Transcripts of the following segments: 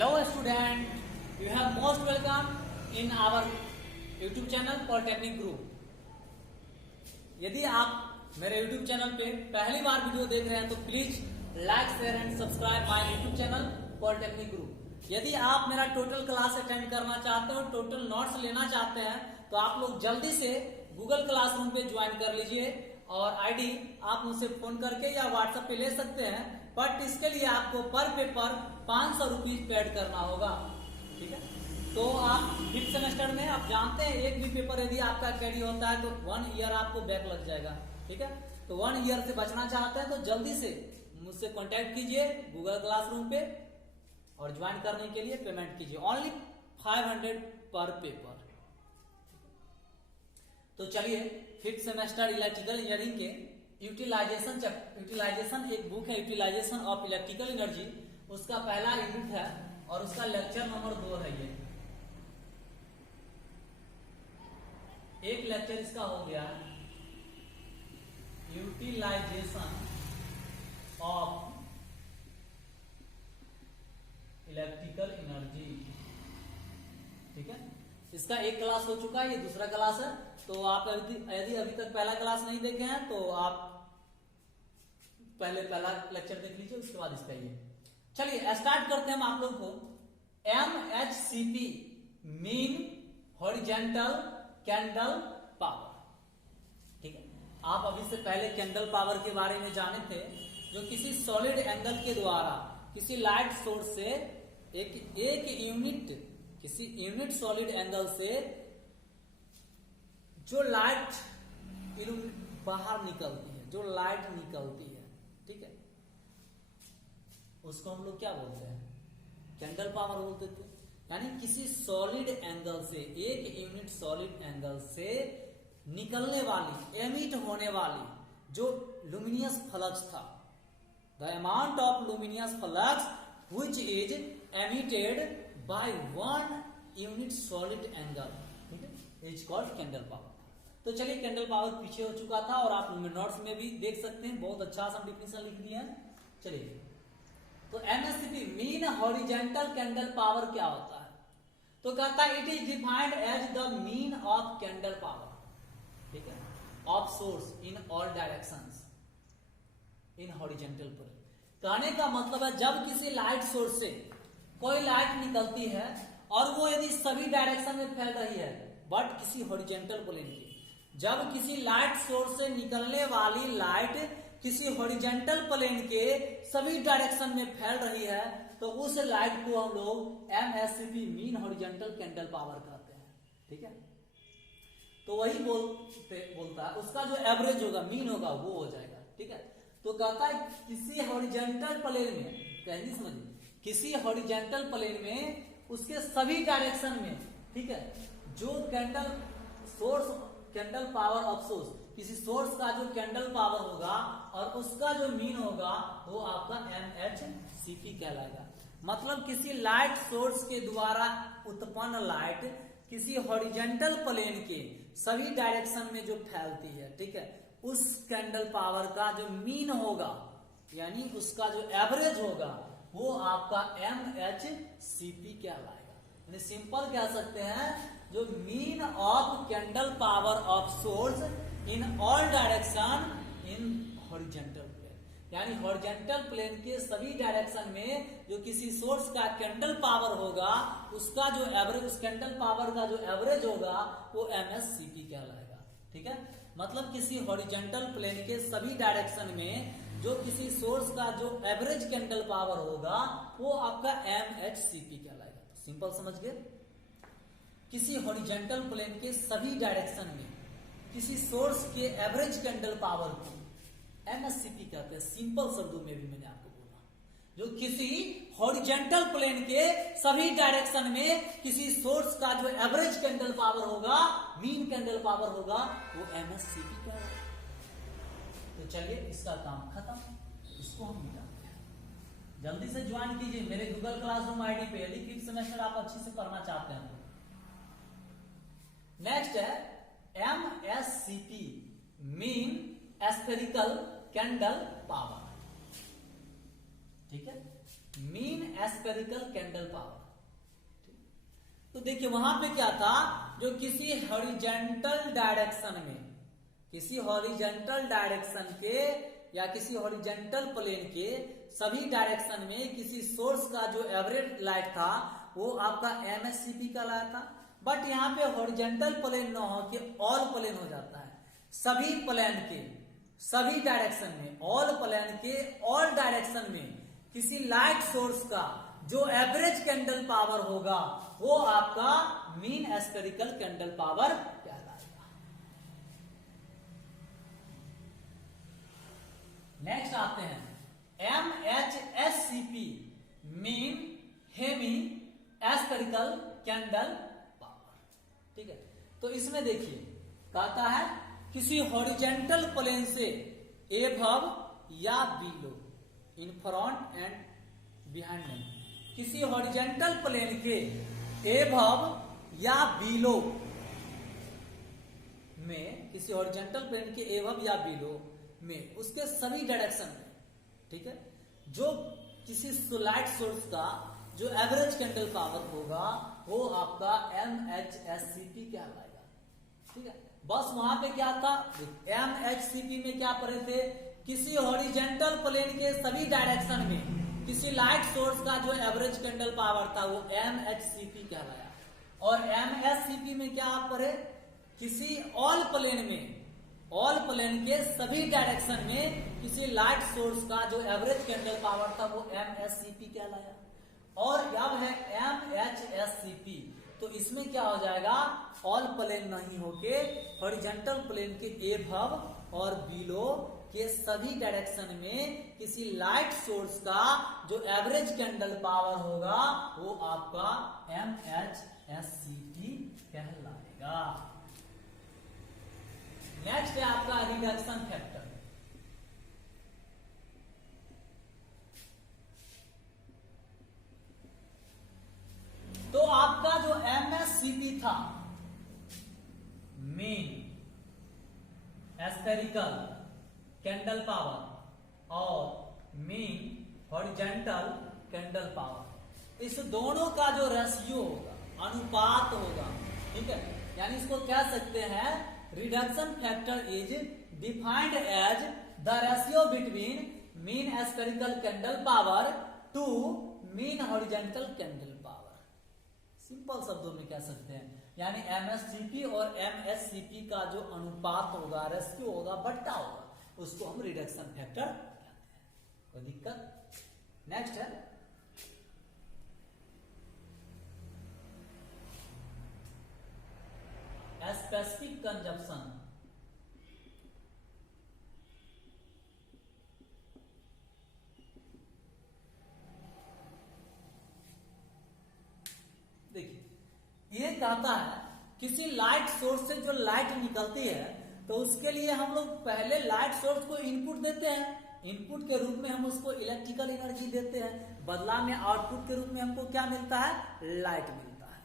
Hello student, you have most welcome in our YouTube channel Polytechnic Group. यदि आप मेरे YouTube channel पे पहली बार वीडियो देख रहे हैं तो please like share and subscribe my YouTube channel Polytechnic Group. यदि आप मेरा टोटल क्लास अटेंड करना चाहते हो, टोटल नोट्स लेना चाहते हैं तो आप लोग जल्दी से गूगल क्लासरूम पे ज्वाइन कर लीजिए और आईडी आप मुझसे फोन करके या व्हाट्सएप पे ले सकते हैं, बट इसके लिए आपको पर पेपर 500 रुपीज पेड करना होगा. ठीक है, तो आप 5th सेमेस्टर में आप जानते हैं एक भी पेपर यदि आपका कैरी होता है तो 1 ईयर आपको बैक लग जाएगा. ठीक है, तो 1 ईयर से बचना चाहते हैं तो जल्दी से मुझसे कॉन्टेक्ट कीजिए गूगल क्लासरूम पे और ज्वाइन करने के लिए पेमेंट कीजिए. ओनली 500 पर पेपर. तो चलिए 5th सेमेस्टर इलेक्ट्रिकल इंजीनियरिंग के यूटिलाइजेशन एक बुक है, यूटिलाइजेशन ऑफ इलेक्ट्रिकल एनर्जी, उसका पहला यूनिट है और उसका लेक्चर नंबर 2 है. ये एक लेक्चर इसका हो गया यूटिलाइजेशन ऑफ इलेक्ट्रिकल एनर्जी. ठीक है, इसका एक क्लास हो चुका है, ये दूसरा क्लास है. तो आप यदि अभी तक पहला क्लास नहीं देखे हैं तो आप पहला लेक्चर देख लीजिए, उसके बाद इसका ये. चलिए स्टार्ट करते हैं हम आप लोग को. MHCP mean horizontal candle power. ठीक है, आप अभी से पहले कैंडल पावर के बारे में जाने थे, जो किसी सॉलिड एंगल के द्वारा किसी लाइट सोर्स से एक यूनिट किसी यूनिट सॉलिड एंगल से जो लाइट बाहर निकलती है, जो लाइट निकलती है, ठीक है, उसको हम लोग क्या बोलते हैं? कैंडल पावर बोलते थे. यानी किसी सॉलिड एंगल से, एक यूनिट सॉलिड एंगल से निकलने वाली, एमिट होने वाली जो लुमिनियस फ्लक्स था, the amount of luminous flux which is emitted by one unit solid angle, ठीक है, इज कॉल्ड कैंडल पावर. तो चलिए कैंडल पावर पीछे हो चुका था और आप नोट्स में भी देख सकते हैं, बहुत अच्छा सा डिफिनेशन लिख दिया है. चलिए, तो MHCP mean horizontal candle power क्या होता है? तो कहता है it is defined as the mean of candle power, ठीक है, of source in all directions in horizontal plane. कहने का मतलब है जब किसी लाइट सोर्स से कोई लाइट निकलती है और वो यदि सभी डायरेक्शन में फैल रही है, बट किसी हॉरिजेंटल प्लेन की, जब किसी लाइट सोर्स से निकलने वाली लाइट किसी हॉरिजेंटल प्लेन के सभी डायरेक्शन में फैल रही है, तो उस लाइट को हम लोग MHCP mean horizontal candle power कहते हैं. ठीक है, तो वही बोलता है उसका जो एवरेज होगा, मीन होगा, वो हो जाएगा. ठीक है, तो कहता है किसी हॉरिजेंटल प्लेन में, कहीं समझिए, किसी हॉरिजेंटल प्लेन में उसके सभी डायरेक्शन में, ठीक है, जो कैंडल पावर ऑफ सोर्स, किसी सोर्स का जो कैंडल पावर होगा और उसका जो मीन होगा वो आपका MHCP कहलाएगा. मतलब किसी लाइट सोर्स के द्वारा उत्पन्न लाइट किसी हॉरिजेंटल प्लेन के सभी डायरेक्शन में जो फैलती है, ठीक है, उस कैंडल पावर का जो मीन होगा, यानी उसका जो एवरेज होगा, वो आपका MHCP कहलाएगा. यानी सिंपल कह सकते हैं जो mean of candle power of source in all direction in horizontal plane. यानी हॉरिजेंटल प्लेन के सभी डायरेक्शन में जो किसी सोर्स का कैंडल पावर होगा, उसका जो एवरेज, उस कैंडल पावर का जो एवरेज होगा वो MHCP कहलाएगा. ठीक है, मतलब किसी हॉरिजेंटल प्लेन के सभी डायरेक्शन में जो किसी सोर्स का जो एवरेज कैंडल पावर होगा वो आपका MHCP कहलाएगा. सिंपल समझ गए? किसी हॉरिजेंटल प्लेन के सभी डायरेक्शन में किसी सोर्स के एवरेज कैंडल पावर को MHCP कहते हैं. सिंपल शब्दों में भी मैंने आपको बोला, जो किसी हॉरिजेंटल प्लेन के सभी डायरेक्शन में किसी सोर्स का जो एवरेज कैंडल पावर होगा, मीन कैंडल पावर होगा, वो MHCP कहलाएगा. तो चलिए इसका काम खत्म, इसको हम मिटाते हैं. जल्दी से ज्वाइन कीजिए मेरे गूगल क्लासरूम आईडी पे यदि 5th सेमेस्टर आप अच्छे से पढ़ना चाहते हैं. नेक्स्ट है MHCP mean spherical candle power. ठीक है, मीन एस्फेरिकल कैंडल पावर। तो देखिए वहां पे क्या था, जो किसी हॉरिजॉन्टल डायरेक्शन में, किसी हॉरिजॉन्टल डायरेक्शन के या किसी हॉरिजॉन्टल प्लेन के सभी डायरेक्शन में किसी सोर्स का जो एवरेज लाइट था वो आपका MSCP का लाया था। बट यहाँ पे हॉरिजॉन्टल प्लेन न हो के ऑल प्लेन हो जाता है, सभी प्लेन के सभी डायरेक्शन में, ऑल प्लेन के ऑल डायरेक्शन में किसी लाइट सोर्स का जो एवरेज कैंडल पावर होगा वो आपका मीन एस्फेरिकल कैंडल पावर कहलाएगा। नेक्स्ट आते हैं MHSCP, mean hemispherical candle power. ठीक है, तो इसमें देखिए कहता है किसी हॉरिजॉन्टल प्लेन से एबव या below, in front and behind नहीं, किसी हॉरिजॉन्टल प्लेन के एबव या बिलो में, किसी हॉरिजॉन्टल प्लेन के एबव या बिलो में उसके सभी डायरेक्शन में, ठीक है, जो किसी लाइट सोर्स का जो एवरेज कैंडल पावर होगा वो आपका MHSCP कहलाएगा। ठीक है, बस वहां पे क्या था, MHCP में क्या पढ़े थे, किसी हॉरिजॉन्टल प्लेन के सभी डायरेक्शन में किसी लाइट सोर्स का जो एवरेज कैंडल पावर था वो MHCP कहलाया। और MSCP में क्या आप पढ़े, किसी ऑल प्लेन में, ऑल प्लेन के सभी डायरेक्शन में किसी लाइट सोर्स का जो एवरेज कैंडल पावर था वो MSCP कहलाया। और अब है MHSCP, तो इसमें क्या हो जाएगा, ऑल प्लेन नहीं होके हॉरिजॉन्टल प्लेन के एबव और बिलो के सभी डायरेक्शन में किसी लाइट सोर्स का जो एवरेज कैंडल पावर होगा वो आपका MHSCP कहलाएगा। नेक्स्ट है आपका रिडक्शन फैक्टर। तो आपका जो MSCP था, मीन एस्फेरिकल कैंडल पावर और मीन हॉरिजॉन्टल कैंडल पावर, इस दोनों का जो रेशियो होगा, अनुपात होगा, ठीक है, यानी इसको कह सकते हैं reduction factor is defined as the ratio between mean spherical candle power to mean horizontal candle power. Simple शब्दों में कह सकते हैं, यानी MSCP और MHCP का जो अनुपात होगा, रेशियो होगा, बट्टा होगा, उसको हम रिडक्शन फैक्टर कहते हैं। कोई दिक्कत? नेक्स्ट है स्पेसिफिक कंजप्शन। देखिए ये कहता है किसी लाइट सोर्स से जो लाइट निकलती है तो उसके लिए हम लोग पहले लाइट सोर्स को इनपुट देते हैं, इनपुट के रूप में हम उसको इलेक्ट्रिकल एनर्जी देते हैं, बदला में आउटपुट के रूप में हमको क्या मिलता है, लाइट मिलता है।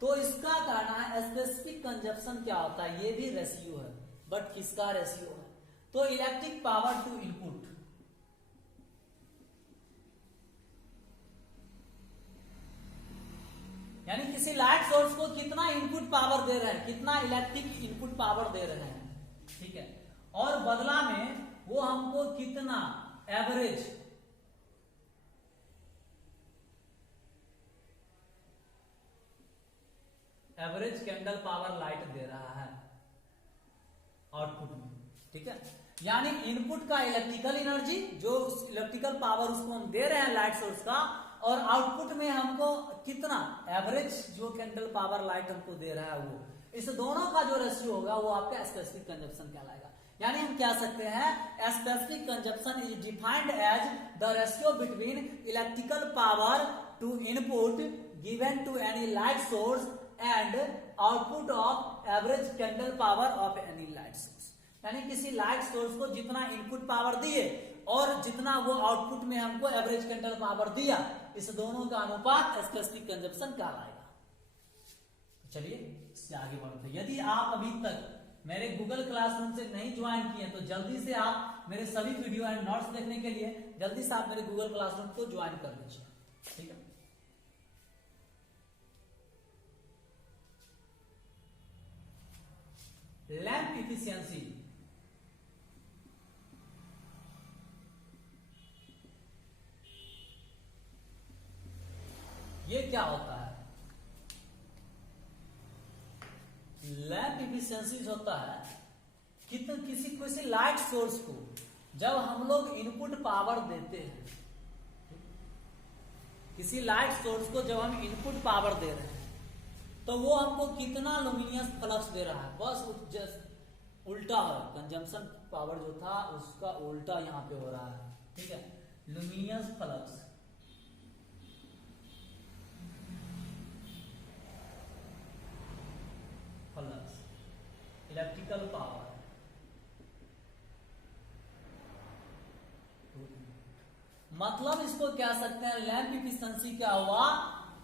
तो इसका कहना है स्पेसिफिक कंजप्शन क्या होता है, ये भी रेशियो है, बट किसका रेशियो है, तो इलेक्ट्रिक पावर टू इनपुट, यानी किसी लाइट सोर्स को कितना इनपुट पावर दे रहे हैं, कितना इलेक्ट्रिक इनपुट पावर दे रहे हैं, ठीक है, और बदला में वो हमको कितना एवरेज कैंडल पावर लाइट दे रहा है आउटपुट में, ठीक है, यानी इनपुट का इलेक्ट्रिकल एनर्जी, जो इलेक्ट्रिकल पावर उसको हम दे रहे हैं लाइट सोर्स का, और आउटपुट में हमको कितना एवरेज जो कैंडल पावर लाइट हमको दे रहा है वो, इस दोनों का जो रेशियो होगा वो आपका स्पेसिफिक कंजप्शन कहलाएगा। यानी हम कह सकते हैं specific consumption is defined as the ratio between electrical power to input given to any light source and output of average candle power of any light source. यानी किसी लाइट सोर्स को जितना इनपुट पावर दिए और जितना वो output में हमको एवरेज कैंडल पावर दिया, इस दोनों का अनुपात स्पेसिफिक कंजप्शन कहलाएगा। चलिए इससे आगे बढ़ते हैं। यदि आप अभी तक मेरे गूगल क्लासरूम से नहीं ज्वाइन किए तो जल्दी से आप मेरे सभी वीडियो एंड नोट्स देखने के लिए जल्दी से आप मेरे गूगल क्लासरूम को ज्वाइन कर लीजिए, ठीक है। लैंप इफिशियंसी, ये क्या होता है? लैंप इफिशियंसी होता है किसी लाइट सोर्स को जब हम लोग इनपुट पावर देते हैं, किसी लाइट सोर्स को जब हम इनपुट पावर दे रहे हैं तो वो हमको कितना लुमिनियस फ्लक्स दे रहा है, बस जस्ट उल्टा है। कंजम्पशन पावर जो था उसका उल्टा यहां पे हो रहा है, ठीक है। लुमिनियस फ्लक्स, इलेक्ट्रिकल पावर, मतलब इसको कह सकते हैं लैंप इफिशियंसी क्या हुआ,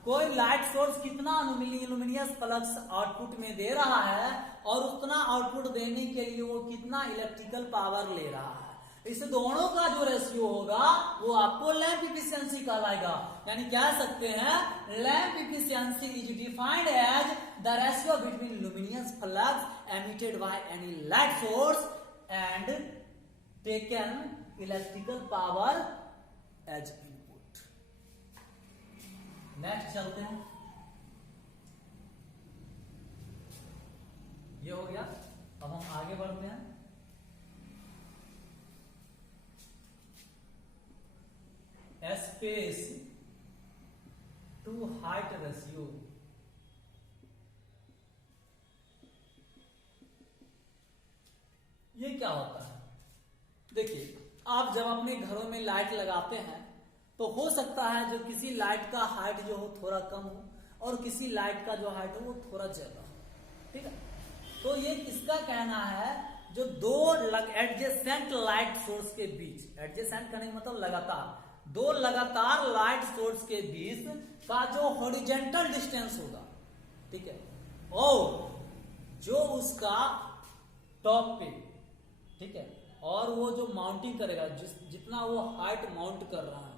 कोई लाइट सोर्स कितना लुमिनियस फ्लक्स आउटपुट में दे रहा है और उतना आउटपुट देने के लिए वो कितना इलेक्ट्रिकल पावर ले रहा है, इस दोनों का जो रेशियो होगा वो आपको लैंप इफिशियंसी कहलाएगा। यानी कह सकते हैं lamp efficiency is defined as the ratio between luminous flux emitted by any light source and taken electrical power as input. Next चलते हैं, ये हो गया। अब हम आगे बढ़ते हैं। स्पेस टू हाइट रेशियो, ये क्या होता है? देखिए, आप जब अपने घरों में लाइट लगाते हैं तो हो सकता है जो किसी लाइट का हाइट जो हो थोड़ा कम हो और किसी लाइट का जो हाइट हो वो थोड़ा ज्यादा हो, ठीक है। तो ये किसका कहना है, जो दो एडजेसेंट लाइट सोर्स के बीच, एडजेसेंट करने का मतलब लगातार, दो लगातार लाइट सोर्स के बीच का जो हॉरिजेंटल डिस्टेंस होगा, ठीक है, और जो उसका टॉप पे, ठीक है, और वो जो माउंटिंग करेगा, जितना वो हाइट माउंट कर रहा है,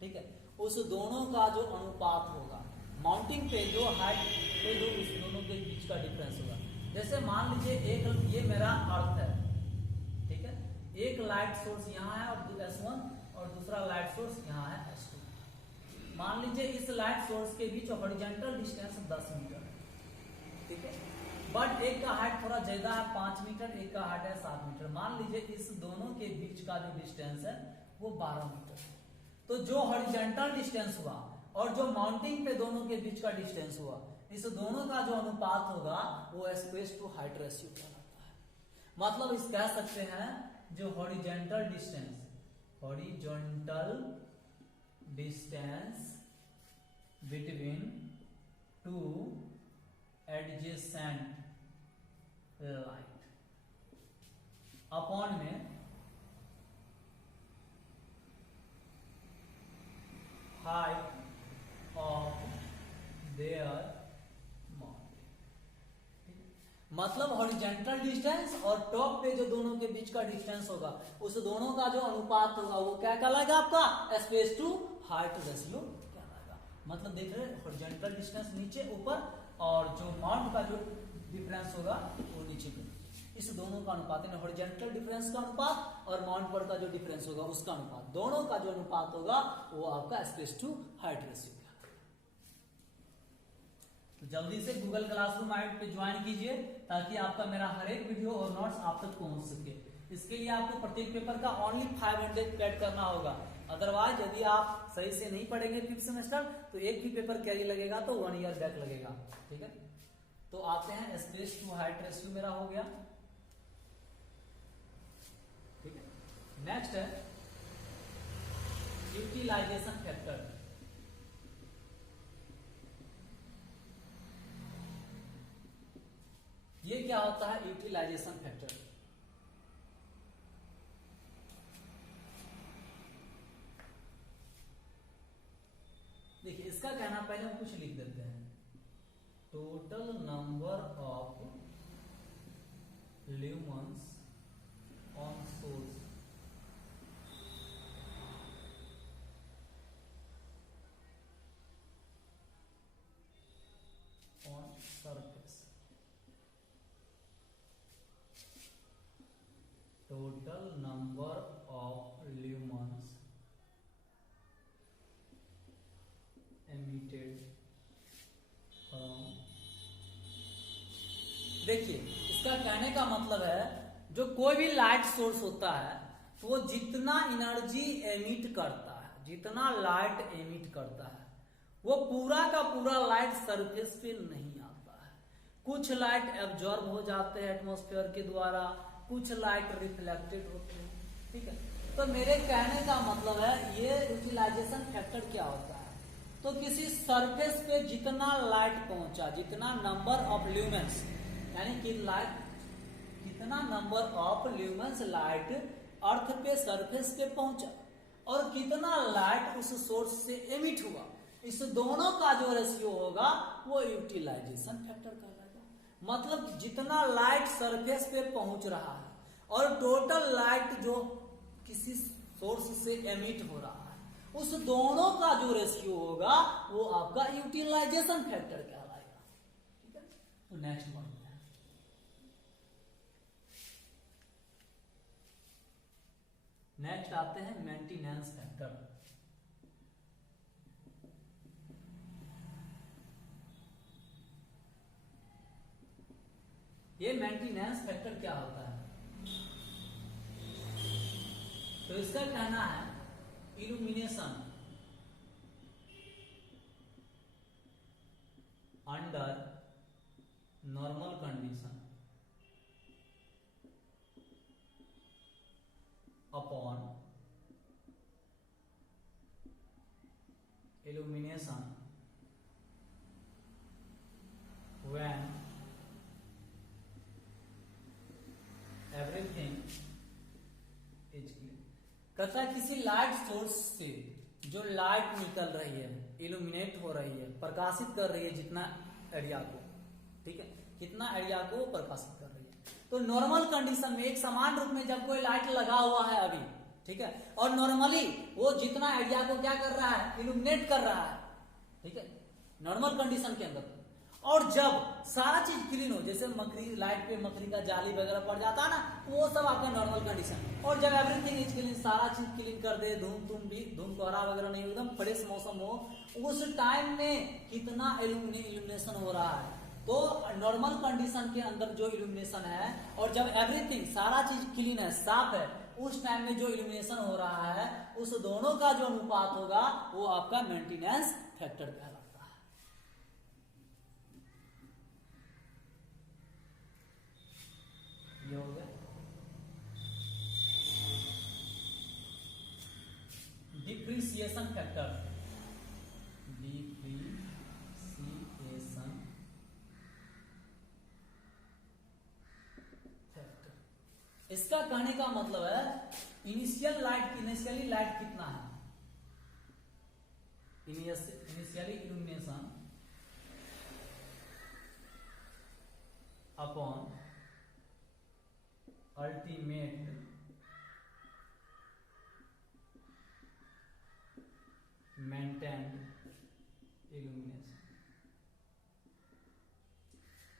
ठीक है, उस दोनों का जो अनुपात होगा, माउंटिंग पे जो हाइट पे जो उस दोनों के बीच का डिफरेंस होगा। जैसे मान लीजिए ये मेरा अर्थ है, ठीक है, एक लाइट सोर्स यहाँ है और S1 और दूसरा लाइट सोर्स यहाँ है S2। मान लीजिए इस लाइट सोर्स के बीच हॉरिजॉन्टल डिस्टेंस 10 मीटर, ठीक है, बट एक का हाइट थोड़ा ज्यादा है 5 मीटर, एक का हाइट है 7 मीटर। मान लीजिए इस दोनों के बीच का जो डिस्टेंस है वो 12 मीटर। तो जो हॉरिजॉन्टल डिस्टेंस हुआ और जो माउंटिंग पे दोनों के बीच का डिस्टेंस हुआ, इस दोनों का जो अनुपात होगा वो स्पेस टू हाइट रेशियो कहलाता है। मतलब इस कह सकते हैं जो horizontal distance between two adjacent light upon में हाइट ऑफ देयर माउंटिंग। मतलब हॉरिजॉन्टल डिस्टेंस और टॉप पे जो दोनों के बीच का डिस्टेंस होगा, उस दोनों का जो अनुपात होगा वो क्या कहलाएगा, आपका स्पेस टू हाइट रेशियो कहलाएगा। मतलब देख रहे हैं हॉरिजॉन्टल डिस्टेंस नीचे ऊपर और जो माउंट का जो डिफरेंस होगा वो नीचे पे, इस दोनों का अनुपात है हॉरिजॉन्टल डिफरेंस का अनुपात और माउंट पर का जो डिफरेंस होगा उसका अनुपात, दोनों का जो अनुपात होगा वो आपका स्पेस टू हाइट रेशियो। तो जल्दी से गूगल क्लासरूम ऐप पे ज्वाइन कीजिए ताकि आपका मेरा हर एक वीडियो और नोट्स आप तक पहुंच सके। इसके लिए आपको प्रत्येक पेपर का ओनली 500 पेड करना होगा। अदरवाइज यदि आप सही से नहीं पढ़ेंगे 5th सेमेस्टर तो एक भी पेपर कैरी लगेगा तो 1 ईयर बैक लगेगा, ठीक है। तो आते हैं स्पेस टू हाइट रेशियो मेरा हो गया, ठीक है। नेक्स्ट है यूटिलाइजेशन फैक्टर। ये क्या होता है यूटिलाइजेशन फैक्टर? देखिए इसका कहना, पहले हम कुछ लिख देते हैं, total number of lumens on source on surface. Total number of lumens emitted from. देखिए, इसका कहने का मतलब है जो कोई भी लाइट सोर्स होता है तो वो जितना एनर्जी एमिट करता है, जितना लाइट एमिट करता है, वो पूरा का पूरा लाइट सरफेस पे नहीं आता है। कुछ लाइट एब्जॉर्ब हो जाते हैं एटमॉस्फेयर के द्वारा, कुछ लाइट रिफ्लेक्टेड होते हैं, ठीक है। तो मेरे कहने का मतलब है ये यूटिलाइजेशन फैक्टर क्या होता है, तो किसी सरफेस पे जितना लाइट पहुंचा, जितना नंबर ऑफ ल्यूमेंस, यानी कि लाइट, कितना नंबर ऑफ ल्यूमेंस लाइट अर्थ पे सरफेस पे पहुंचा और कितना लाइट उस सोर्स से एमिट हुआ, इस दोनों का जो रेशियो होगा वो यूटिलाइजेशन फैक्टर कहलाएगा। मतलब जितना लाइट सरफेस पे पहुंच रहा है और टोटल लाइट जो किसी सोर्स से एमिट हो रहा है, उस दोनों का जो रेशियो होगा वो आपका यूटिलाइजेशन फैक्टर कहलाएगा, ठीक है। तो नेक्स्ट बढ़ते हैं। नेक्स्ट आते हैं मेंटेनेंस फैक्टर। ये मेंटेनेंस फैक्टर क्या होता है, तो इसका कहना है illumination under normal condition upon illumination when everything is clear। कहता है किसी लाइट सोर्स से जो लाइट निकल रही है, इल्यूमिनेट हो रही है, प्रकाशित कर रही है जितना एरिया को, ठीक है, कितना एरिया को प्रकाशित कर रही है। तो नॉर्मल कंडीशन में एक समान रूप में जब कोई लाइट लगा हुआ है अभी, ठीक है, और नॉर्मली वो जितना एरिया को क्या कर रहा है, इल्यूमिनेट कर रहा है, ठीक है, नॉर्मल कंडीशन के अंदर। और जब सारा चीज क्लीन हो, जैसे मकड़ी, लाइट पे मकड़ी का जाली वगैरह पड़ जाता है ना, वो सब आपका नॉर्मल कंडीशन। और जब एवरीथिंग इज क्लीन, सारा चीज क्लीन कर दे, धूम कोहरा वगैरह नहीं, एकदम फ्रेश मौसम हो, उस टाइम में कितना इल्यूमिनेशन हो रहा है। तो नॉर्मल कंडीशन के अंदर जो इल्यूमिनेशन है और जब एवरीथिंग सारा चीज क्लीन है, साफ है, उस टाइम में जो इल्यूमिनेशन हो रहा है, उस दोनों का जो अनुपात होगा वो आपका मेंटेनेंस फैक्टर कहलाता है। ये हो गया डिप्रिसिएशन फैक्टर। डिप्रिसिएशन फैक्टर, इसका कहने का मतलब है इनिशियली लाइट कितना है, initially illumination upon ultimate maintained illumination.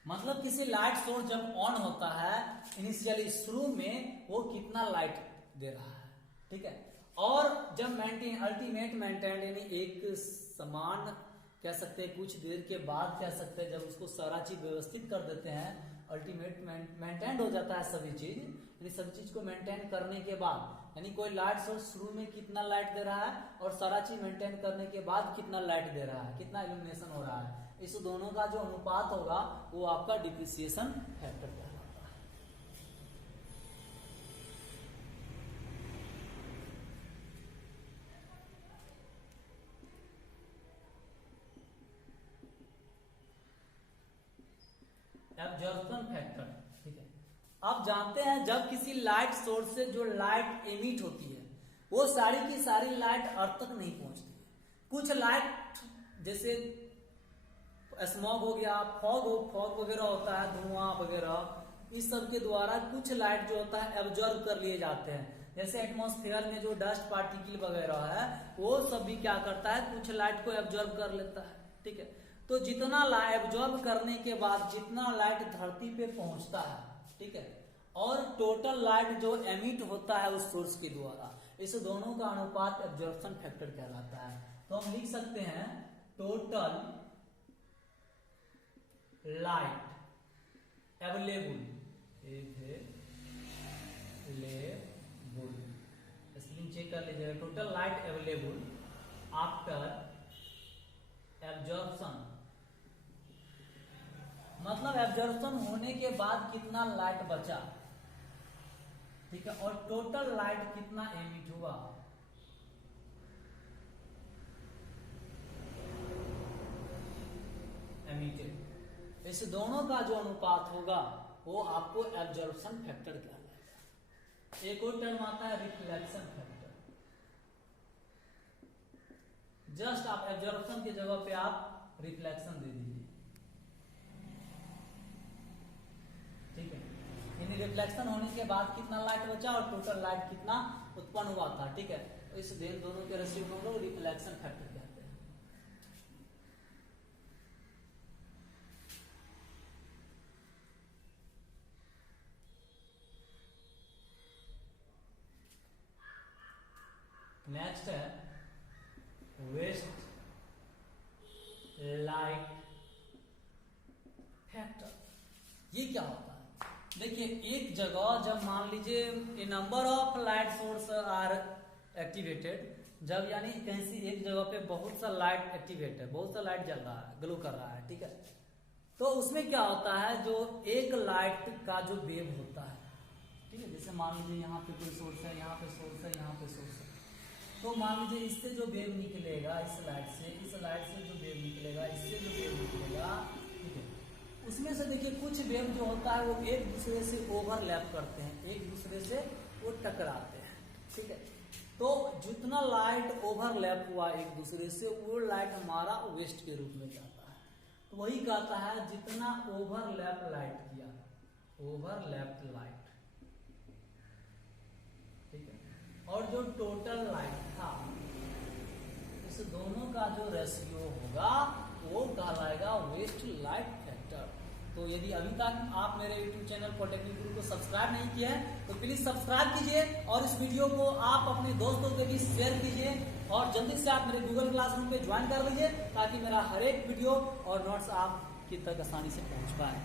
मतलब किसी लाइट सोर्स जब ऑन होता है इनिशियली शुरू में वो कितना लाइट दे रहा है, ठीक है, और जब अल्टीमेट मेंटेन्ड यानी एक समान कह सकते हैं, कुछ देर के बाद कह सकते हैं, जब उसको सारा चीज व्यवस्थित कर देते हैं, अल्टीमेट मेंटेन्ड हो जाता है सभी चीज, यानी सभी चीज को मेंटेन करने के बाद, यानी कोई लाइट सोर्स शुरू में कितना लाइट दे रहा है और सारा चीज मेंटेन करने के बाद कितना लाइट दे रहा है, कितना इल्यूमिनेशन हो रहा है, इस दोनों का जो अनुपात होगा वो आपका डिप्रिसिएशन फैक्टर कहलाता है। एब्जॉर्प्शन फैक्टर, ठीक है। आप जानते हैं जब किसी लाइट सोर्स से जो लाइट एमिट होती है वो सारी की सारी लाइट अर्थ तक नहीं पहुंचती है। कुछ लाइट जैसे स्मॉग हो गया, फॉग वगैरह होता है, धुआं वगैरह, इस सब के द्वारा कुछ लाइट जो होता है एब्जॉर्ब कर लिए जाते हैं। जैसे एटमॉस्फेयर में जो डस्ट पार्टिकल वगैरह है वो सब भी क्या करता है, कुछ लाइट को एब्जॉर्ब कर लेता है। ठीक है, तो जितना एब्जॉर्ब करने के बाद जितना लाइट धरती पे पहुंचता है, ठीक है, और टोटल लाइट जो एमिट होता है उस सोर्स के द्वारा, इस दोनों का अनुपात एब्जॉर्प्शन फैक्टर कहलाता है। तो हम लिख सकते हैं total light available, spelling check कर लीजिएगा, total light available after absorption, मतलब एब्जॉर्प्शन होने के बाद कितना लाइट बचा, ठीक है, और टोटल लाइट कितना एमिट हुआ। एमिटेड, इस दोनों का जो अनुपात होगा वो आपको एब्जॉर्प्शन फैक्टर कहलाएगा। एक और टर्म आता है रिफ्लेक्शन फैक्टर। जस्ट आप एब्जॉर्प्शन की जगह पे आप रिफ्लेक्शन दे दीजिए, ठीक है, यानी रिफ्लेक्शन होने के बाद कितना लाइट बचा और टोटल लाइट कितना उत्पन्न हुआ था। ठीक है, तो इस दोनों के रेशियो को हम लोग रिफ्लेक्शन फैक्टर कहते हैं। नेक्स्ट है वेस्ट लाइट फैक्टर। ये क्या होता है, देखिए एक जगह जब मान लीजिए a number of light source are activated, जब यानी कहीं से एक जगह पे बहुत सा लाइट एक्टिवेट है, बहुत सा लाइट जल रहा है, ग्लो कर रहा है, ठीक है, तो उसमें क्या होता है, जो एक लाइट का जो वेव होता है, ठीक है, जैसे मान लीजिए यहाँ पे कोई सोर्स है, यहाँ पे सोर्स है, यहाँ पे सोर्स है, तो मान लीजिए इससे जो वेव निकलेगा, इस लाइट से जो वेव निकलेगा, इससे जो वेव निकलेगा, ठीक है, उसमें से देखिए कुछ वेव जो होता है वो एक दूसरे से ओवरलैप करते हैं, एक दूसरे से वो टकराते हैं, ठीक है, तो जितना लाइट ओवरलैप हुआ एक दूसरे से वो लाइट हमारा वेस्ट के रूप में जाता है। तो वही कहता है जितना ओवरलैप लाइट किया, ओवरलैप्ड लाइट, ठीक है, और जो टोटल लाइट था, इस दोनों का जो रेशियो होगा वो कहलाएगा वेस्ट लाइट फैक्टर। तो यदि अभी तक आप मेरे YouTube चैनल पॉलिटेक्निक गुरु को सब्सक्राइब नहीं किया है तो प्लीज सब्सक्राइब कीजिए और इस वीडियो को आप अपने दोस्तों के बीच शेयर कीजिए और जल्दी से आप मेरे गूगल क्लासरूम पे ज्वाइन कर लीजिए ताकि मेरा हर एक वीडियो और नोट्स आपकी तक आसानी से पहुंच पाए।